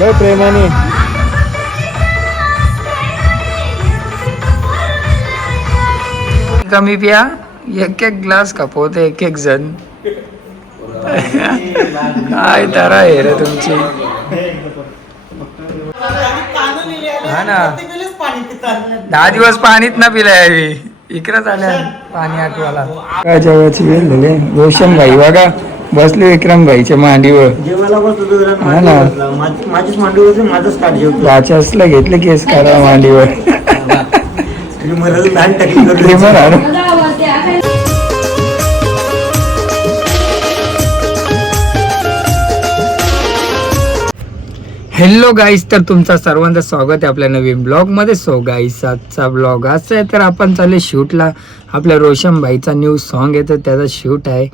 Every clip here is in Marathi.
लय प्रेमाने. कमी पिया, एक एक ग्लास खपवते एक एक जण. काय तारा आहे रे तुमची. हा ना, 10 दिवस पाणीच ना पिलाय. इकडे झाल्या पाणी आठवाला. काय जेवायची वेळ झाली. रोशन भाई बघा बसले विक्रम भाईच्या मांडीवर. हा ना, माझीच मांडी होती, माझंच ताट जेवतो. राक्षसला घेतले केस करा मांडीवर. हॅलो गाईस, तर तुमचं सर्वांचं स्वागत आहे आपल्या नवीन ब्लॉगमध्ये. सो गाईस, आजचा ब्लॉग असा आहे, तर आपण चालले शूटला. आपल्या रोशन भाईचा न्यू सॉन्ग आहे, तर त्याचा शूट आहे.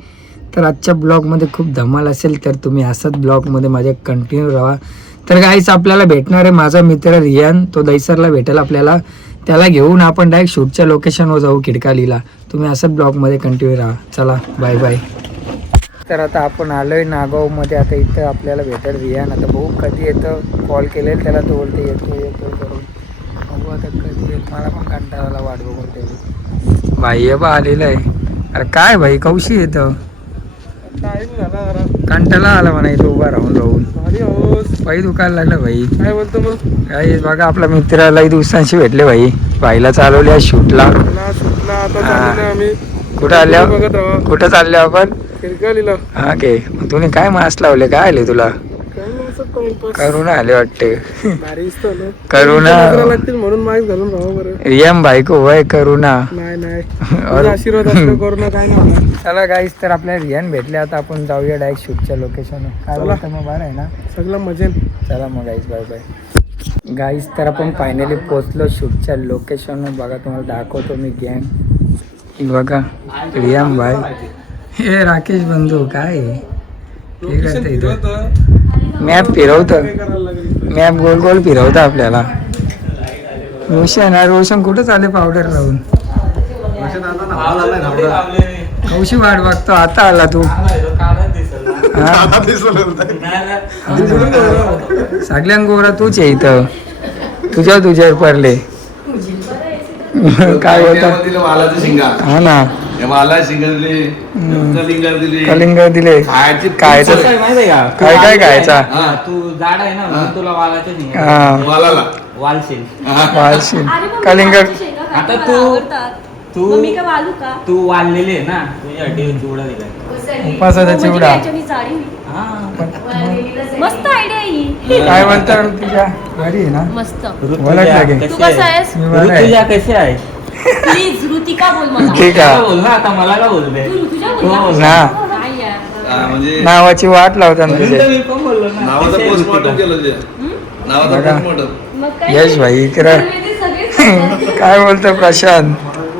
तर आजच्या ब्लॉगमध्ये खूप धमाल असेल, तर तुम्ही असंच ब्लॉगमध्ये माझ्या कंटिन्यू राहा. तर गाईस, आपल्याला भेटणार आहे माझा मित्र रियान. तो दैसरला भेटेल आपल्याला. त्याला घेऊन आपण डायरेक्ट शूटच्या लोकेशनवर जाऊ, खिडकालीला. तुम्ही असंच ब्लॉगमध्ये कंटिन्यू राहा. चला, बाय बाय. तर आता आपण आलोय नागावमध्ये. आता इथं आपल्याला भेटेल रियान. आता भाऊ कधी येतं, कॉल केलेलं त्याला, तो बोलते येतो येतो करून. बघू आता कधी येत. मला पण कंटाळाला वाट बघून ते. भाई बा आलेलं आहे. अरे काय भाई, कौशी येतं. कंटाळा आला म्हणा इथं उभा राहून राहून. पायी दुखायला लागलं भाई. काय बोलतो मग? काही बघा, आपला मित्राला दिवसांशी भेटले भाई. भाईला चालवले आज शूटला. कुठं आल्या, कुठं चालले आपण? हा घे. मग तुम्ही काय मास्क लावले, काय आले तुला? करुणा आले वाटते. करुणा म्हणून मास्क घालून राहा बरं. रियम बायको वय करुणा. नाही आशीर्वाद असतो, करुणा काय नाही. चला गाईस, तर आपल्याला रियान भेटले. आता आपण जाऊया डायरेक्ट शूटच्या लोकेशन. काय बोलता मग, बरं आहे ना सगळं मजेत. चला मग गाईस, बाय बाय. गाईस, तर आपण फायनली पोचलो शूटच्या लोकेशनवर. बघा तुम्हाला दाखवतो मी गँग. बघा रियाम भाई, हे राकेश बंधू. काय ठीक आहे, इथं मॅप फिरवतं. मॅप गोल गोल फिरवतं आपल्याला. रोशन, रोशन कुठं चाले पावडर लावून. कौशी वाट बघतो. आता आला तू. सगळ्यां गोरा तूच आहे इथं. तुझ्यावर पडले. काय होतं. हा ना, कलिंगर दिले. काय काय काय खायचा. तू जाड आहे ना, तुला वालशील कलिंगर. आता तू वाळलेले ना, तुझ्यासाठी चिवडा दिलाय. उपासाचा चिवडा. मस्त आयडिया ही. काय बोलता तुझ्या घरी आहे ना, मस्त. तू कसा आहेस? ऋतुजा कशी आहे? प्लीज ऋतिका बोल मला. ठीक आहे बोल ना, आता मला का बोलते? ऋतुजा बोल ना. नाही यार. नावाची वाट लावतात तुझे. मी पण बोललो ना. मग काय? यश भाई इकडं. सगळे काय बोलतो प्रशांत.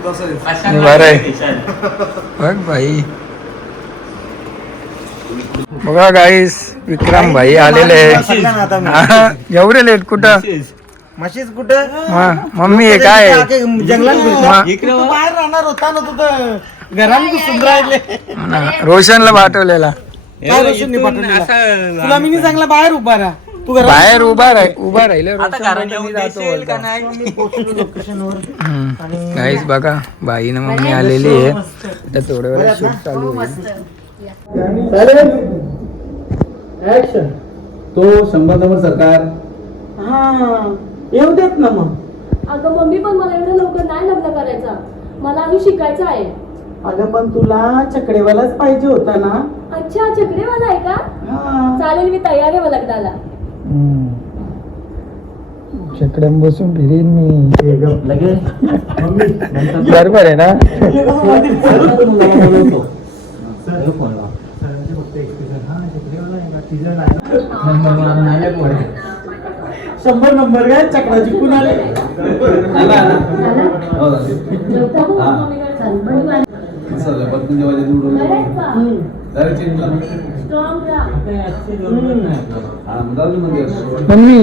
बरं आहे बघ भाई. बघा गाईस, विक्रम भाई आलेले. एवढे लेट कुठं? म्हशीच कुठं? मम्मी आहे काय जंगलात बाहेर राहणार होता ना, तू घरात घुसून राहिले. रोशनला पाठवलेला. काय रोशनने पाठवलेला? तुला मी चांगला बाहेर उभा राहा. तू बाहेर उभा राहिले. गाईस बघा, भाई ना मम्मी आलेली आहे. तर थोड्या वेळा शूट चालू होईल. तो 100 नंबर सरकार. हा, येऊ देत ना मग. अगं मम्मी, पण मला एवढं लवकर नाही लग्न करायचा. मला अजून शिकायचं आहे. अगं पण तुला चकडेवालाच पाहिजे होता ना. अच्छा, चकडेवाला आहे का? हा. चालेल, मी तयार आहे लग्नाला. चकड्यात बसून फिरीन मी. बरोबर आहे ना. शंभर नंबर काय चकडाची कुणाला. मम्मी,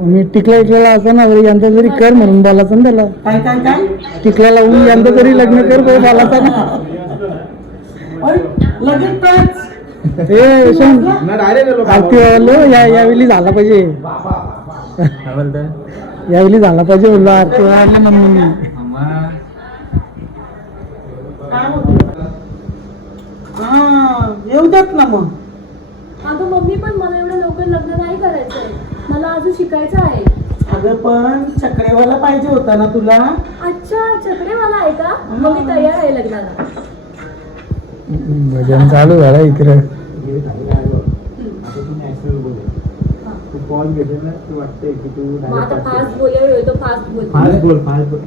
मी टिकला असताना यंदा जरी कर म्हणून बोलायचं ना त्याला. काय काय काय टिकला लावून यंदा तरी लग्न कर बोलायचं ना. लगेच ना डायरेक्ट यावेळी झाला पाहिजे यावेळी झाला पाहिजे बोललो आरती वाढल्या मम्मीनी. येऊ देत ना मग. अगं मम्मी पण मला एवढं लवकर लग्न नाही करायचंय. मला अजून शिकायचं आहे. अगं पण चक्रेवाला पाहिजे होता ना तुला. अच्छा चकडेवाला आहे का? मग मी तयार आहे लग्नाला. भजन चालू झालं इकडे. मग आता फास्ट बोलायला तो फास्ट बोल.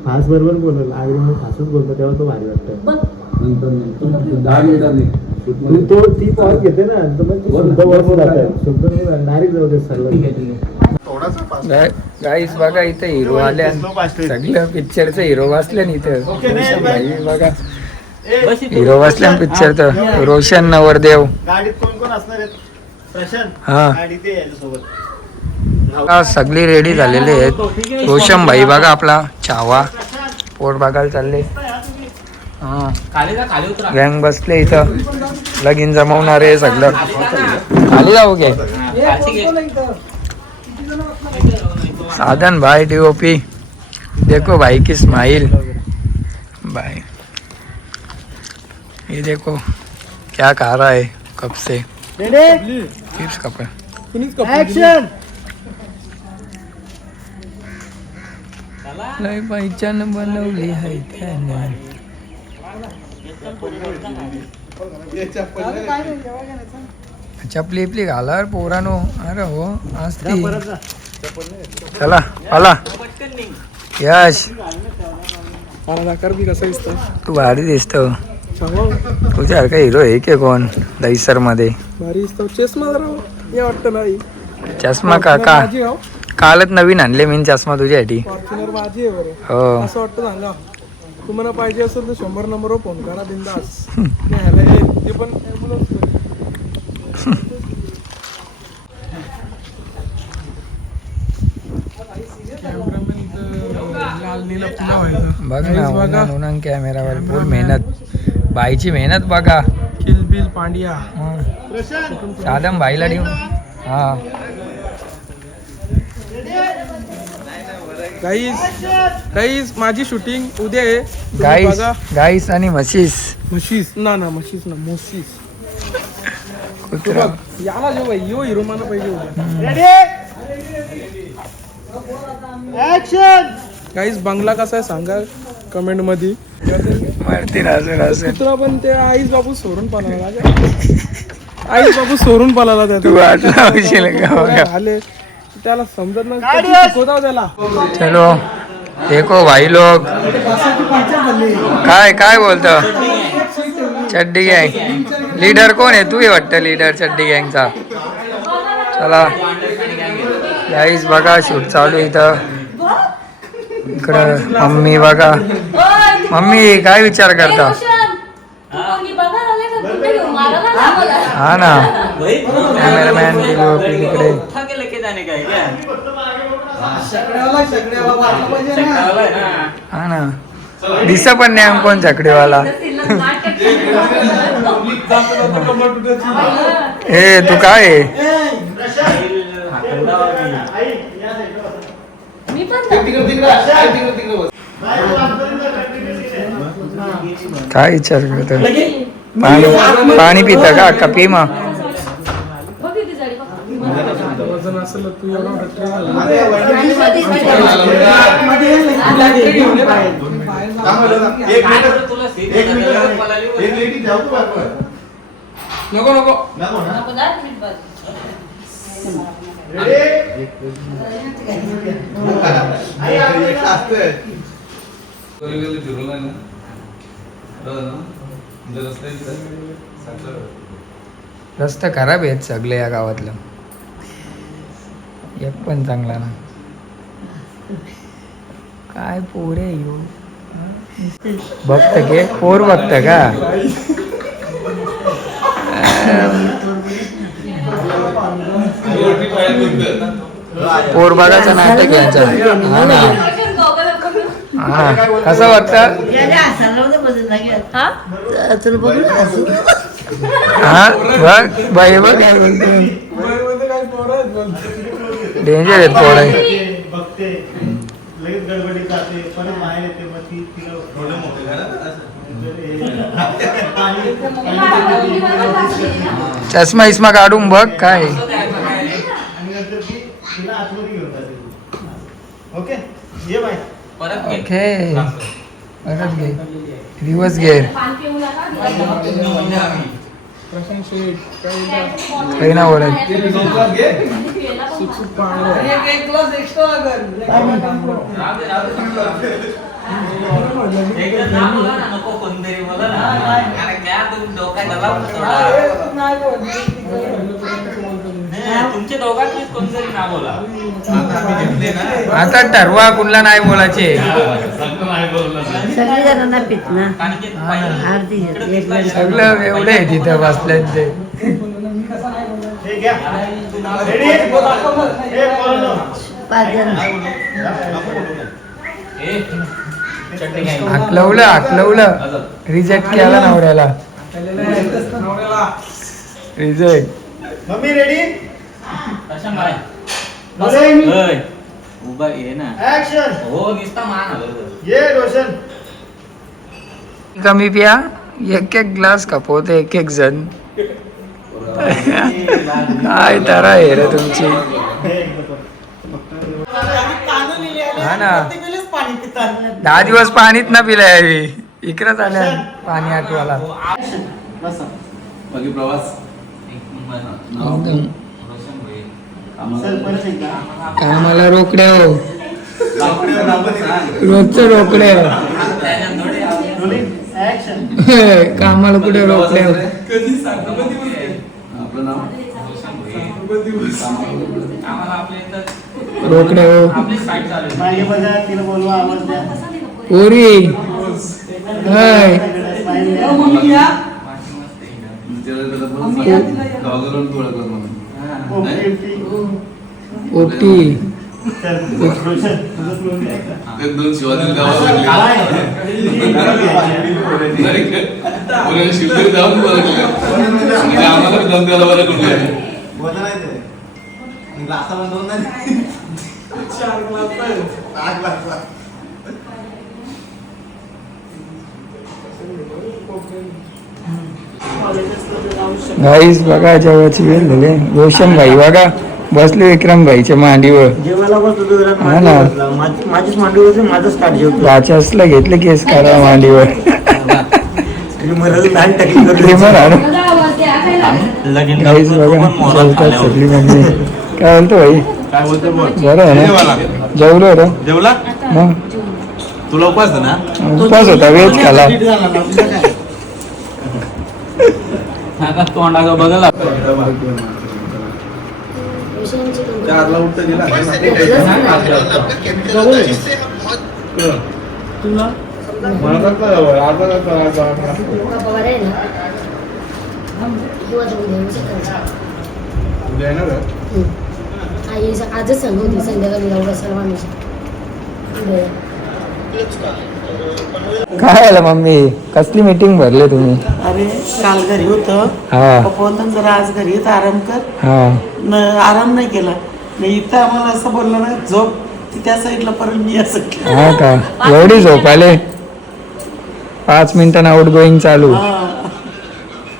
फास्ट बरोबर बोलल. आईने फास्टच बोलतो तेव्हा तो भारी वाटतं. बघ 10 मिनिटांनी तो ती पॉज घेते ना तर मग ती शुद्ध बरोबर जातात. शुद्ध डायरेक्ट जाऊ दे सर्व. गाईस बघा इथं हिरो आल्या. सगळं पिक्चरचं हिरो बसल्या इथं. बघा हिरो बसल्या पिक्चरचं. रोशन नवरदेव. गाडीत कोण कोण असणार आहेत? प्रशांत हा गाडी ते याच्यासोबत. सगळी रेडी झालेली आहेत. रोशन भाई बघा आपला चावा पोट बघायला चालले. हा गँग बसले इथं. लगीन जमवणार आहे सगळं. खाली जाऊ घे. साधन भाई DOP देखो भाई की स्माइल. भाई ये देखो क्या खा रहा है कब से. चिप्स कप है. ऍक्शन. लय पहिचान बनवली आहे त्याने. चपली इपली घाला पोरानो. अरे हो असती. चला आला यश. तू भारी दिसतो. तुझ्यासारखा हिरो आहे की कोण दहीसर मध्ये. चष्मा काका कालच नवीन आणले मी चष्मा तुझ्यासाठी. हो तुम्हाला पाहिजे असेल तर 100 नंबरवर फोन करा बिंदास. ते पण बघ ना उन्हान कॅमेरावर फुल मेहनत. बाईची मेहनत बघा. किलबिल पांड्या. साधम भाईला देऊ. हा गाईस माझी शूटिंग उद्या आहे. गाईस गाईस आणि म्हशीस. म्हशीस ना मोशीस. कुत्रा याला जो भाई यो हिरो मला पाहिजे उद्या. गाईस बंगला कसा आहे सांगा कमेंट मध्ये. मारतीन अजून असेल. कुत्रा पण ते आईस बाबू सोडून पाला. आईस बाबू सोडून पाला. तू वाटला होशील का. आले त्याला समजत नाही शिकवता त्याला. चलो देखो भाई लोग. काय काय बोलतो. चड्डी गँग लीडर कोण आहे. तू वाटतं लीडर चड्डी गँगचा. चला गाईस बघा शूट चालू इथं. इकडं मम्मी बघा. मम्मी काय विचार करता. हा ना कॅमेरामॅन तिकडे. हा ना दिसा पण नाही कोण चकडेवाला. ए तू काय आहे? काय विचार करतो. पाणी पिता का अक्का पी मग. वजन असेल तू एवढा रस्ता खराब आहेत सगळे या गावातलं. एक पण चांगला ना. काय पोरे येऊ बघत के पोर बघत का. पोर बघायचं नाटक यांचं. हा ना हा कसं वाटतं. हा बघ बाई बघ काय बोलतो मुंबईमध्ये काही पोरं आहेत बोलतो. डेंजर आहेत पोरं बघते लगेच गडबडीत जाते परत बाहेर येते मग ती तिला थोडं मोठं चष्मा इस्मा काढून बघ काय आणि नंतर ती तिला आतमध्ये घेऊन जाते. ओके ये बाय परत घे. ओके परत घे रिवर्स गेअर प्रशांत शेठ काय बोलतात? काही ना बोलत सुटसुट पाहणार. एकदा ना बोला ना, नको कोणतरी बोला ना. अरे क्या तुम्ही डोक्यात दबाव सोडा. तुमच्या दोघांनीच कोणतरी ना बोला. आता ठरवा कुणला नाही बोलायचे सगळी जणांना पित ना कारण की पहिले आरती घेतली एक वेळ सगळं एवढे आहे तिथं बसल्यात ते हे घ्या रेडी हे बोलो 5 जण ए, चटणी घ्यायची. हाकलवलं रिजेक्ट केला नवऱ्याला रिजेक्ट मम्मी रेडी कशा माय? रोलिंग ओय, उभा ये ना. ऍक्शन हो नुसता मान हलवतो. ये रोशन कमी पिया एक एक ग्लास खपवते एक एक जण काय तारा आहे रे तुमची हा ना 10 दिवस पाणीच ना पिलाय इकडंच आल्या पाणी आठवाला बाकी प्रवास रोशन भाई. चल परत एकदा कामाला रोकड्या हो दाखवण्यावर आपण सांग. रोजचं रोकड्या त्याच्यात थोडी आवडत. रोलिंग ऍक्शन कामाला कुठे रोकड्या हो आपलं नाव रोशन भाई. आम्हाला आपल्या इथं रोकड्या हो आपली साईट चालू आहे. मागे बघा तिला बोलवा आवाज द्या पोरी हाय स्माइल द्या त्याला बोलून गावाकडून ओळखलं म्हणून ओटी चल रोशन तुझं फ्लो घ्या. ते 2 शिवाजी गावाकडले पुण्याला शिल्पी जाऊन ओळखलं आम्हाला दम द्यायला बरं कुठलं बोला नाही ते ग्लासा बंद होऊन नाही 4 ग्लास पाहिजे. आग लागला गाईस बघा जेवायची वेळ झाली रोशन भाई बघा बसले विक्रम भाईच्या मांडीवर जेवायला बसलो तुला हा ना. माझीच मांडी होती माझंच ताट जेवतो राचसला घेतले केस करा मांडीवर मला लहान टाकली ट्रिमर आणू लगीन गाईस करतो, बघा पण मोरात जेवतात खाल्यावर. सगळी मम्मी काय बोलतो भाई काय बोलतो बोल बरं आहे ना जेवलो रे जेवला मग तुला उपास आहे ना उपवास होता वेज खाला आता तोंडाकडे बघायला चारला उठता गेला आजच सांग होती संध्याकाळी जाऊ बसायला माणूस काय आलं मम्मी कसली मीटिंग भरले तुम्ही अरे काल घरी होतं हा पप्पा म्हणतात जरा आज घरी येत आराम कर हा आराम नाही केला नाही इथं आम्हाला असं बोललं ना झोप ती त्या साईडला परत मी असं केलं. हा का एवढी झोप आले 5 मिनिटांना आउट गोईंग चालू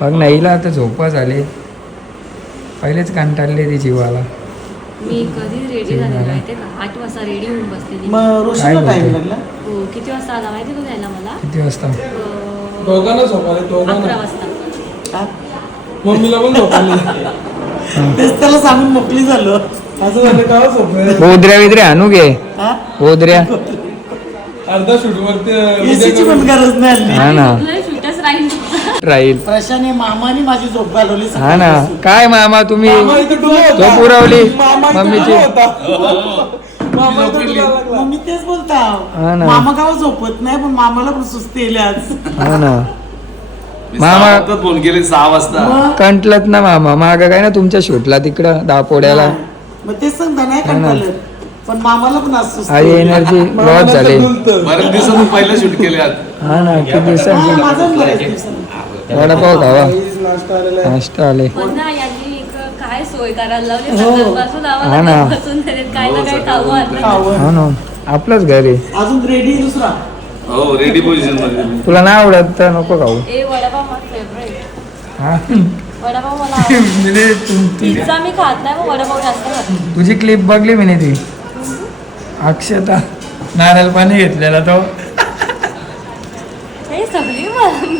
बघ नाहीला आता झोपा झाले पहिलेच कंटाळले ती जीवाला मी कधी रेडी झाले माहिती का 8 वाजता रेडी होऊन बसलेली मग रोशनला काय टाइम बोलते? लागला हो किती वाजता आला माहिती का घ्यायला मला किती वाजता दोघांना झोपाले 11 दोघांना वाजता हा? मम्मीला पण झोपाले तेच त्याला सांगून मोकळी झालो असं झालं का झोपले बोधऱ्या बिद्र्या आणू घे हा बोधऱ्या अर्धा शूट वरती एसीची पण गरज नाही आली हा ना फिटच राहील राहील प्रशाने मामाने माझी झोप घालवली हा ना काय मामा तुम्ही मामा इथं डुला होता. झोप उरवली मामा इथं मम्मीची डुला होता. मामा इथं डुला लागला. मग मी तेच बोलता हा ना. मामा गाव झोपत नाही पण मामाला पण सुस्ती येईल आज हा ना मामा मामा फोन केले 6 वाजता मग कंटलत ना मामा माग काय ना तुमच्या शूटला तिकडं दापोड्याला मग तेच सांगता नाही हा ना. कंटाळलं पण मामाला पण आज सुस्ती आई येईल. एनर्जी मामा लॉस झाले नंतर डुलतं. बऱ्याच दिवसातून पहिलं शूट केले आज हा ना किती हा, दिवसांची माझं पण बऱ्याच दिवसांनी. वडापाव खावा. नाश्ता आलेला आहे. नाश्ता आले. पण ना यांनी एक काय सोय करायला लावली सकाळपासून हा आम्हाला ना. बसून देत काय ना काय खाऊ आणलं. हो ना आपलंच घरी. अजून रेडी दुसरा हो रेडी पोझिशन मध्ये. तुला नाही आवडत तर नको खाऊ. ए वडापाव माझा फेवरेट. हा वडापाव मला आवडतो. पिझ्झा मी खात नाही मग वडापाव जास्त खाते. तुझी क्लिप बघली मी ती अक्षता नारळ पाणी घेतलेला तो. हे सगळी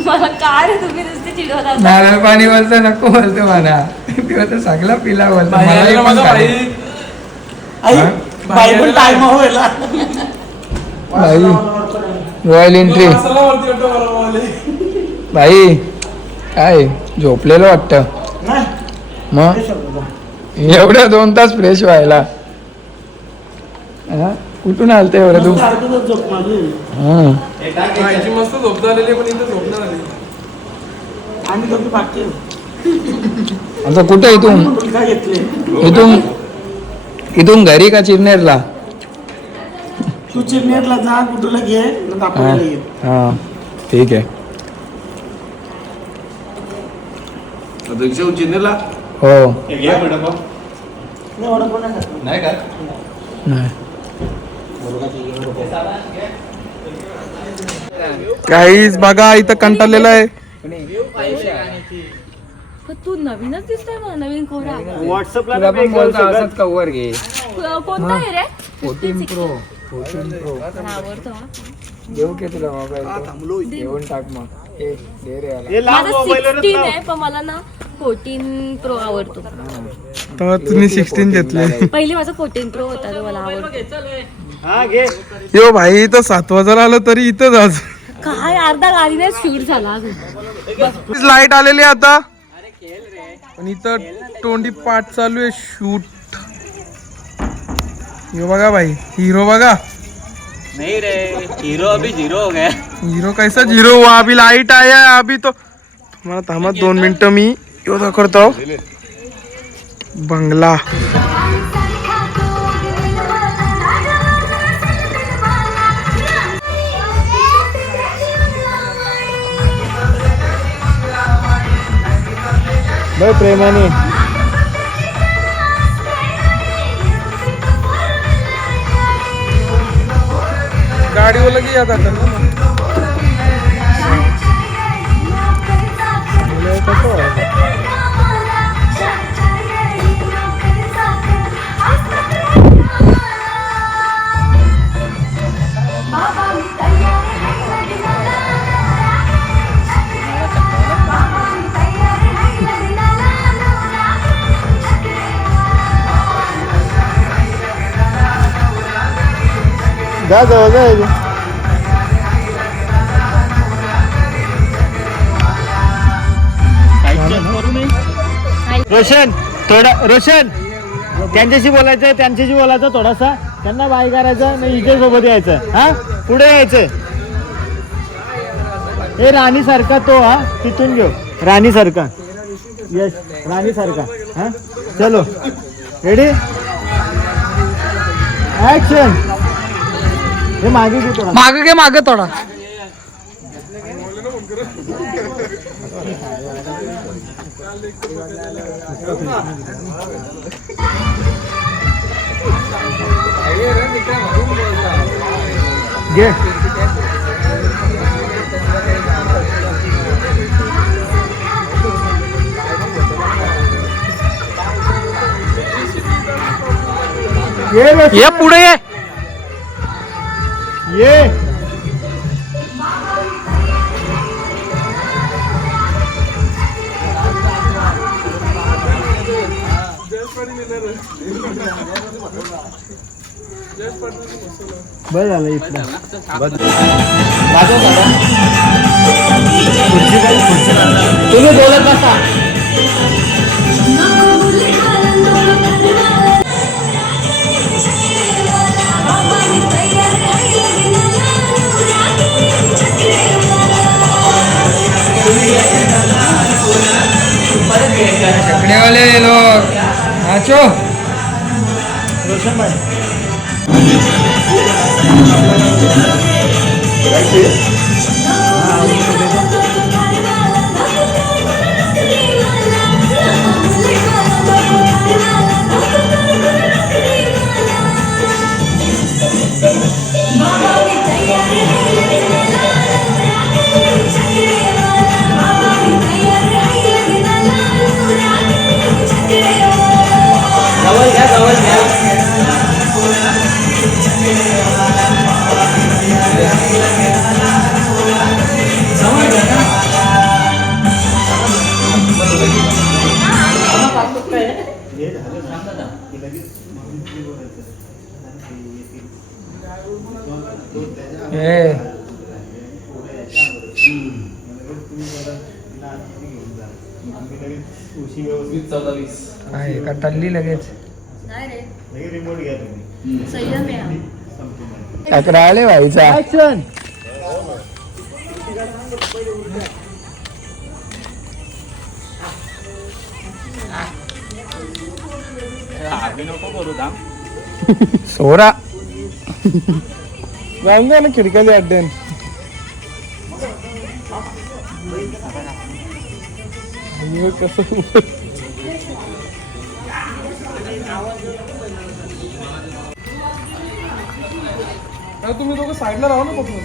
मला काय रे तुम्ही नुसते चिडवत असता. नारळ पाणी बोलतो नको बोलतो मला. तेव्हा तर सगळा पिला बोलतो बाई मला आलेला पण माझा खाली. बाई. आई बाई पण टाइम व्हायला बाई रॉयल एंट्री. मसाला वरती वाटतं वडापाववाले. बाई काय झोपलेलं वाटतं मग एवढ्या 2 तास फ्रेश व्हायला. हा? कुठून आलते एवढं तू? सारखं झोप मारली. हा. बाईची मस्त झोप झालेली पण इथं झोप नाही आली. आम्ही दोघी बाकी आता कुठं इथून काय घेतले इथून घरी का चिरनेरला? तू चिरनेरला जा कुठला घे नंतर हा आपल्याला ये. हा, ठीक आहे. रिक्षा चिन्हला हो नाही वडापाव नाही खात. नाही का? नाही काहीच बघा इथं कंटाळलेला आहे. पण तू नवीनच दिसतोय मला. नवीन कोणा तुला पण बोलता असंच कवर घे. कोणता आहे रे? 14 Pro. मला आवडतो हा. देऊ की तुला मोबाईल देऊन टाक मग. ए दे रे याला. माझा 16 आहे पण मला ना 14 प्रो आवडतो. तेव्हा तुम्ही 16 घेतले. पहिले माझा 14 प्रो होता तो मला आवडतो. यो भाई इथं 7 वाजायला आलं तरी इथंच आज काय अर्धा गाडीने शूट झाला अजून. लाईट आलेली आहे आता पण इथं तोंडी पाठ चालू आहे शूट. यो बघा भाई हीरो बघा. नहीं रे हीरो अभी जीरो हो गया. हीरो कैसा जीरो हुआ अभी लाइट आया है अभी तो. तुम्हाला थांबा 2 मिनिटं मी यो दाखवतो बंगला. बघ प्रेमाने गाडीवाला की याद आता जा जवळ जा. रोशन थोडा रोशन त्यांच्याशी बोलायचं त्यांच्याशी बोलायचं थोडासा. त्यांना बाय करायचं नाही इथे सोबत यायचं. हा पुढे यायचं. हे राणी सारखा तो हा तिथून घेऊ राणी सारखा. यस राणी सारखा. हा चलो रेडी ऍक्शन. हे मागे घे थोडा. मागे घे मागे थोडा. घे ये पुढे ये. ये बरं झालं इथलं. तुम्ही बोलत बसा. छकड़े वाले लोग नाचो. रोशन भाई हे काय का टल्ली लगेच नाही रे संयम आहे हा. अकराळे व्हायचा. ऍक्शन. सोरा जाऊन द्या ना खिडक्याला अड्ड्यान. कसं तुम्ही दोघं साईडला राहा ना बघून.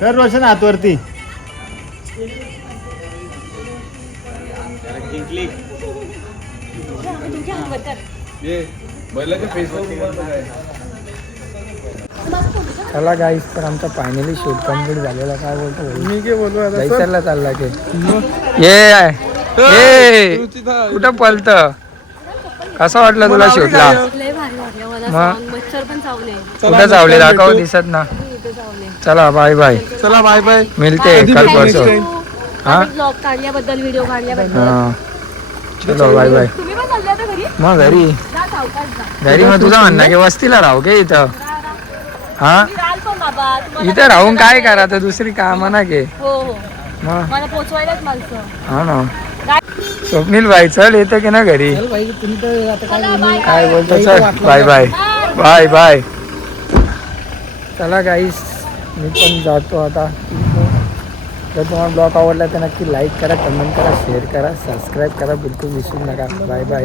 कर रोशन हातवरती. चला गाईस, तर आमचा फायनली शूट कम्प्लीट झालेला. काय बोलतो भाई? मी काय बोलू आता सर? जैसरला चालला की ये कुठं पलत? कसं वाटलं तुला शूटला? लय भारी वाटलं मला मग? song. मच्छर पण चावले. कुठं चावले दाखव, दिसत ना. इथे चावले. चला बाय बाय, चला बाय बाय. मिळते कल परसो. हा ब्लॉग काढल्याबद्दल व्हिडिओ काढल्याबद्दल हा चलो बाय बाय. तुम्ही पण चालले आता घरी मग घरी जा सावकाश जा. घरी मग तुझं म्हणणं की वस्तीला राहू के इथं? हा तुम्ही राहाल पण बाबा तुम्हाला इथं राहून काय करा, तर दुसरी कामं ना घे. हो हो मग मला पोचवायलाच माणसं. हा ना. स्वप्नील भाई चल येतं की ना घरी? चला बाय काय बोलतो? चल बाय बाय बाय बाय. चला गाईस, मी पण जातो आता. जर तुम्हाला ब्लॉग आवडला तर नक्की लाईक करा, कमेंट करा, शेअर करा, सबस्क्राईब करा, बिलकुल विसरू नका. Bye bye.